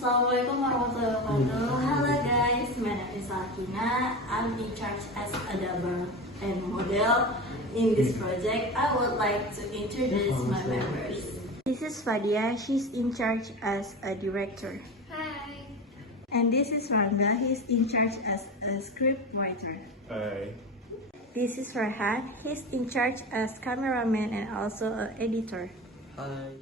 Assalamualaikum warahmatullahi wabarakatuh. Hello guys, my name is Salkhina. I'm in charge as a dabber and model in this project. I would like to introduce my members. This is Fadya. She's in charge as a director. Hi. And this is Rangga. He's in charge as a script writer. Hi. This is Rehan. He's in charge as cameraman and also an editor. Hi.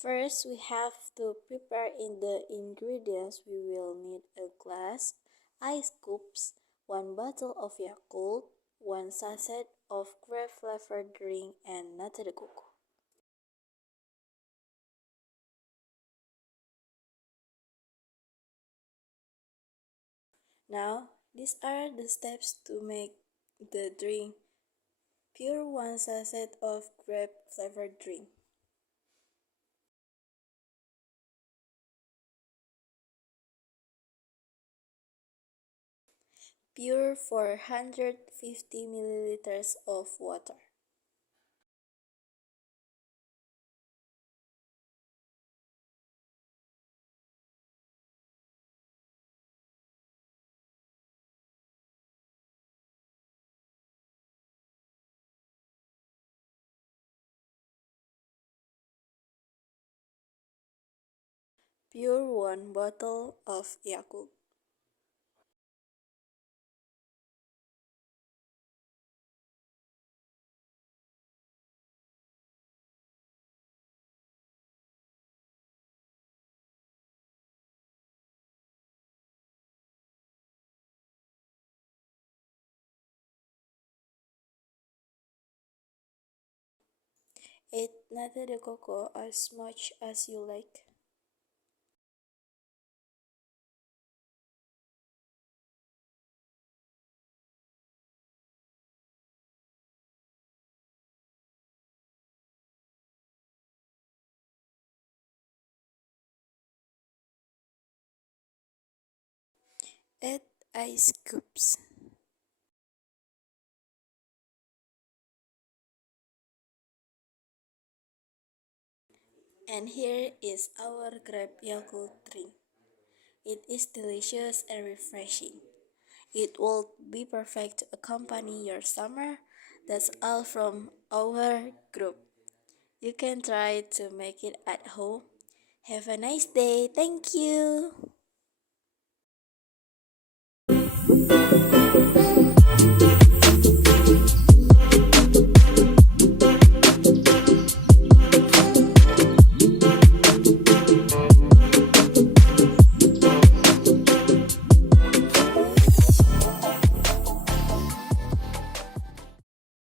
First, we have to prepare in the ingredients. We will need a glass, ice cubes, 1 bottle of Yakult, 1 sachet of Grape flavored drink, and nata de coco. Now, these are the steps to make the drink. Pure 1 sachet of Grape flavored drink. Pure 450 milliliters of water. Pure 1 bottle of Yakult. Add nata de coco as much as you like. Add ice cubes. And here is our Grape Yakult drink. It is delicious and refreshing. It will be perfect to accompany your summer. That's all from our group. You can try to make it at home. Have a nice day. Thank you.